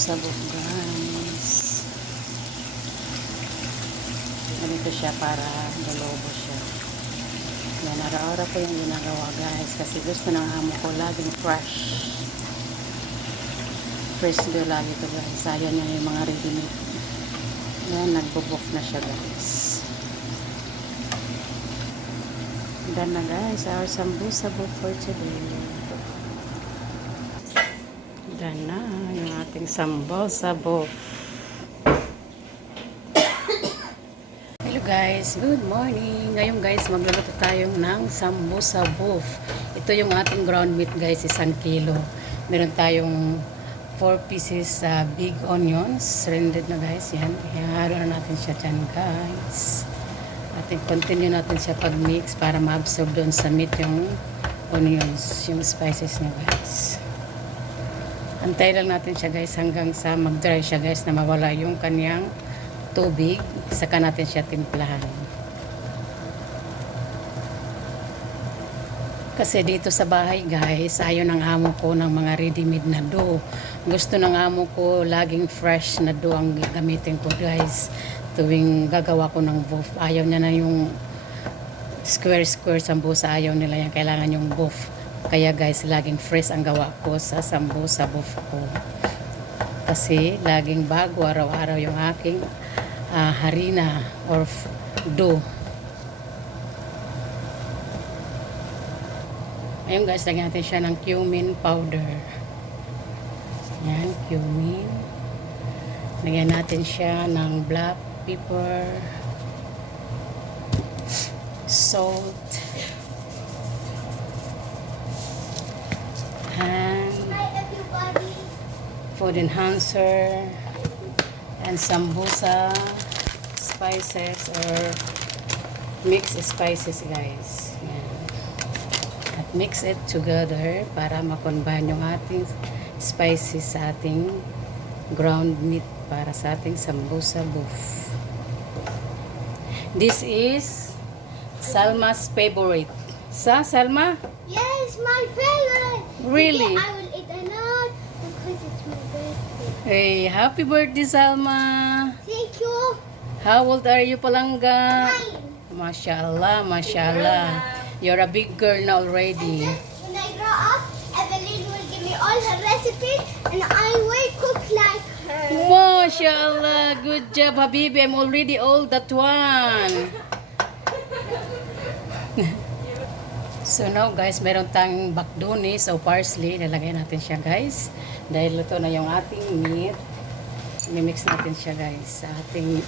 sabog guys. Ganito siya para galobo siya. Yan, araw-araw ko yung ginagawa guys. Kasi gusto ng amo ko laging fresh. Fresh daw lagi ito guys. Ayaw niya yung mga ready-made. Yan, nagbo-buff na siya guys. Done na guys, our sambusa buff for today. Done na yung ating sambusa buff. Hello guys, good morning. Ngayon guys, magluluto tayo ng sambusa buff. Ito yung ating ground meat guys, 1 kilo. Meron tayong 4 pieces big onions, rendered na guys. Yan, ihahalo na natin siya dyan guys. Ating continue natin siya pag-mix para ma-absorb doon sa meat yung onions, yung spices niya guys. Antay lang natin siya guys hanggang sa mag-dry siya guys na mawala yung kanyang tubig. Saka natin siya timplahan. Kasi dito sa bahay guys, ayaw ng amo ko ng mga ready-made na dough. Gusto ng amo ko laging fresh na dough ang gamitin ko guys. Tuwing gagawa ko ng buff, ayaw niya na yung square sambusa, ayaw nila yan, kailangan yung buff. Kaya guys, laging fresh ang gawa ko sa sambusa buff ko. Kasi laging bago araw-araw yung aking harina or dough. Ayun guys, lagyan natin siya ng cumin powder. Yan, cumin. Lagyan natin siya ng black pepper, salt, and food enhancer, and sambusa spices or mixed spices guys. Yan. At mix it together para ma-combine yung ating spices sa ating ground meat para sa ating sambusa buff. This is Salma's favorite. Salma? Yes, my favorite. Really? Today I will eat a lot because it's my birthday. Hey, happy birthday Salma. Thank you. How old are you palangga? 9. Mashallah, mashallah. You're a big girl now already. When I grow up, Evelyn will give me all her recipes and I will cook like her. Mashallah, good job Habibi. I'm already old that one. So now guys, meron tayong bakdonis o parsley. Lalagay natin siya guys. Dahil luto na yung ating meat. I-mix natin siya guys sa ating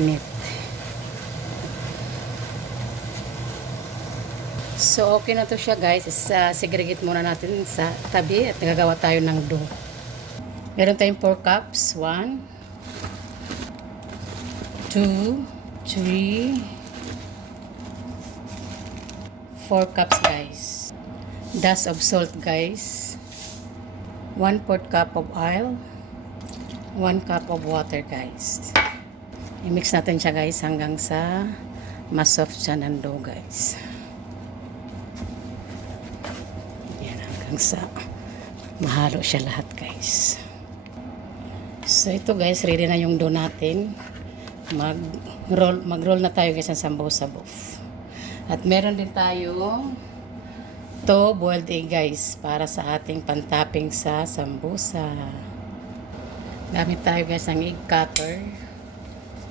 meat. So okay na to siya guys. Segregate muna natin sa tabi at gagawa tayo ng dough. Meron tayong 4 cups. 1, 2, 3, 4 cups guys. Dash of salt guys. 1/4 cup of oil. 1 cup of water guys. I-mix natin siya guys hanggang sa ma-soft siya ng dough guys. Yan, hanggang sa mahalo siya lahat guys. So ito guys, ready na yung dough natin. Mag-roll na tayo guys ng sambusa buff. At meron din tayo to boiled egg guys para sa ating pantopping sa sambusa. Gamit tayo guys ng egg cutter.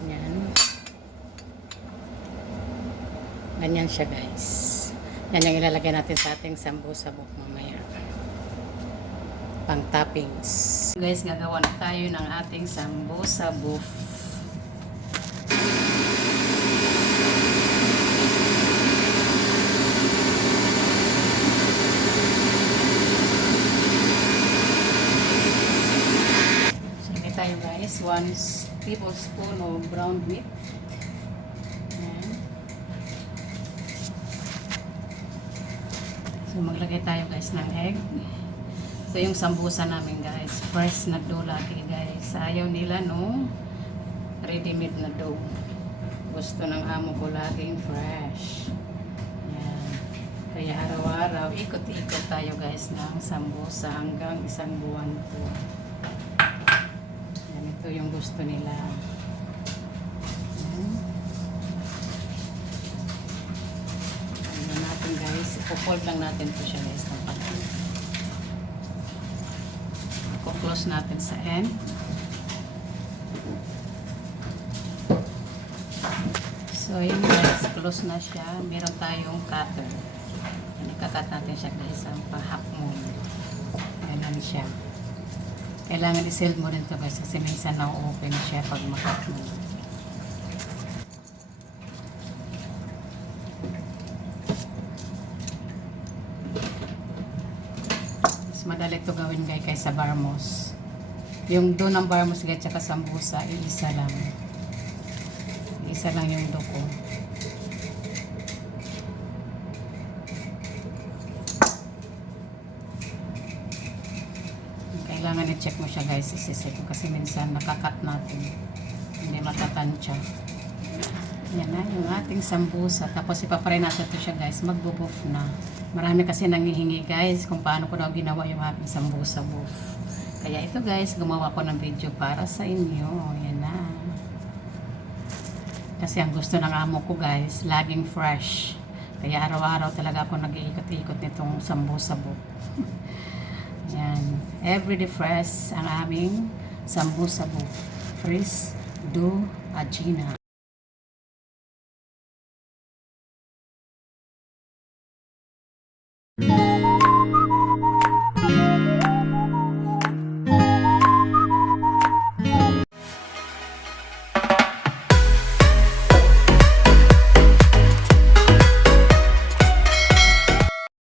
Yan. Ganyan siya guys. Yan yung ilalagay natin sa ating sambusa buff mamaya. Pang toppings. Guys, gagawa na tayo ng ating sambusa buff. Tayo guys, 1 tablespoon of ground meat. Ayan. So maglagay tayo guys ng egg. Ito yung sambusa namin guys, fresh na dough lagi guys. Ayaw nila no ready-made na dough. Gusto ng amo ko laging fresh. Ayan. Kaya araw-araw ikot-ikot tayo guys ng sambusa hanggang 1 buwan po. Ito yung gusto nila. Ayan. Ano natin guys, ipo-fold lang natin po siya guys ng pagkain. Ipo-close natin sa end. So yun guys, close na siya. Meron tayong cutter. Ikakat natin siya guys ang pa-half moon. Ganun siya. Kailangan i-seal mo rin ito guys kasi minsan na-open siya pag ma-half moon. Mas madali ito gawin guys kaysa barmos. Yung doon ng barmos guys tsaka sambusa, iisa lang. Isa lang yung duko. Kailangan i-check mo siya guys, isiset mo kasi minsan nakakat natin. Hindi matatansya. Yan na yung ating sambusa. Tapos ipapray natin ito siya guys, magbo-buff na. Marami kasi nangihingi guys kung paano ko daw ginawa yung ating sambusa buff. Kaya ito guys, gumawa ko ng video para sa inyo. Yan na. Kasi ang gusto ng amo ko guys, laging fresh. Kaya araw-araw talaga ako nag-iikot-ikot nitong sambusa buff. Yan. Everyday fresh ang aming sambusa buff. Fresh do Agina.